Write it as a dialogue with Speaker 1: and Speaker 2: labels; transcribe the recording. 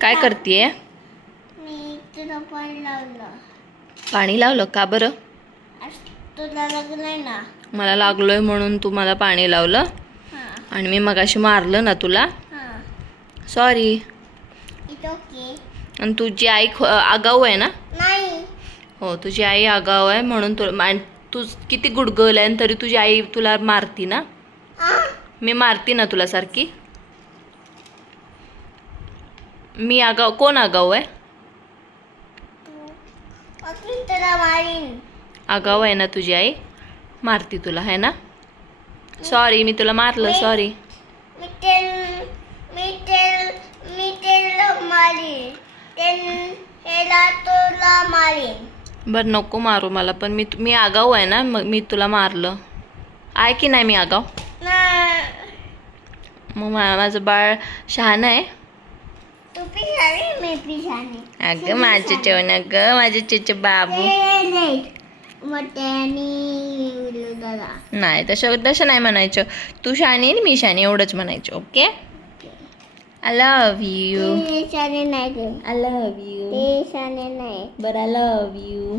Speaker 1: काय
Speaker 2: मी तुला पण लावलं.
Speaker 1: पाणी लावलं? का बरं?
Speaker 2: तुला लागलंय ना?
Speaker 1: मला लागलोय म्हणून तू मला पाणी लावलं. आणि मी मगाशी मारलं ना तुला.
Speaker 2: हां.
Speaker 1: सॉरी आणि तुझी आई आगाऊ आहे ना?
Speaker 2: नाही.
Speaker 1: हो तुझी आई आगाऊ आहे म्हणून तू मा- तू किती गुडगल आहे तरी तुझी आई तुला मारती ना? मी मारती ना तुला सारखी? मी आगाऊ कोण आगाऊ आहे? आगाऊ आहे ना तुझी आई? मारती तुला है ना? सॉरी मी तुला मारलं सॉरी बरं नको मारू मला पण मी मी आगाऊ आहे ना मग मी तुला मारलं. आहे की नाही मी आगाऊ
Speaker 2: ना
Speaker 1: मग माझं बाळ शहाणं आहे. अगं माझे चेवण अगं माझे चेचे बाबू. नाही तसं तसं नाही म्हणायचं. तू शानी आणि मी शानी एवढंच म्हणायचं ओके? आय लव्ह यू
Speaker 2: नाही
Speaker 1: आय लव्ह यू
Speaker 2: नाही.
Speaker 1: बरं आय लव्ह यू